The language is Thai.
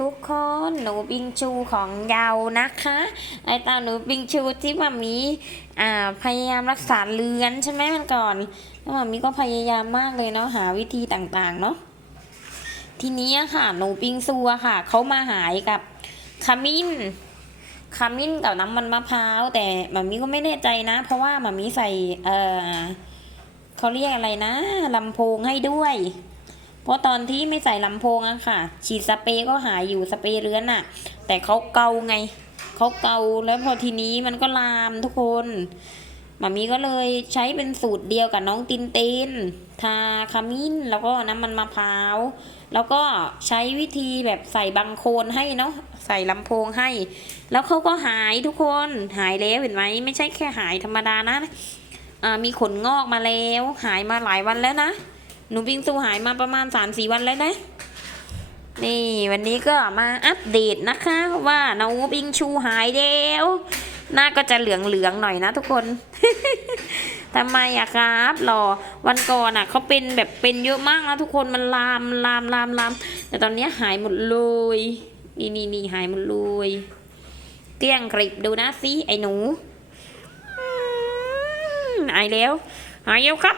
ทุกคนหนูบิงชูของเยานะคะ ไอตาหนูบิงชูที่มามีอ่าพยายามรักษาเลือนใช่ไหมมันก่อนแล้วมามีก็พยายามมากเลยเนาะหาวิธีต่างๆเนาะทีนี้ค่ะหนูบิงซูอะค่ะเขามาหายกับขมิ้นขมิ้นกับน้ำมันมะพร้าวแต่มามีก็ไม่แน่ใจนะ เพราะว่ามามีใส่เออเขาเรียกอะไรนะลำโพงให้ด้วย เพราะตอนที่ไม่ใส่ลำโพงอะค่ะ ฉีดสเปรย์ก็หายอยู่สเปรย์เรือนอะแต่เขาเกาไงเขาเกาแล้วพอทีนี้มันก็ลามทุกคนมามีก็เลยใช้เป็นสูตรเดียวกับน้องตินเตนทาขมิ้นแล้วก็น้ำมันมะพร้าว แล้วก็ใช้วิธีแบบใส่บังโคนให้เนาะใส่ลำโพงให้ แล้วเขาก็หายทุกคนหายแล้วเห็นไหมไม่ใช่แค่หายธรรมดานะอ่ามีขนงอกมาแล้ว หายมาหลายวันแล้วนะ หนูบิงซูหายมาประมาณสามสี่วันแล้วนะ นี่วันนี้ก็มาอัปเดตนะคะ ว่าน้องบิงชูหายแล้วหน้าก็จะเหลืองๆหน่อยนะทุกคนทำไมอะครับรอวันก่อนอะเขาเป็นแบบเป็นเยอะมากนะทุกคนมันลามลามลามลามแต่ตอนนี้หายหมดเลยนี่นี่นี่หายหมดเลยเกลี้ยงกริบดูนะสิไอ้หนูอืมหายแล้ว หายแล้วครับ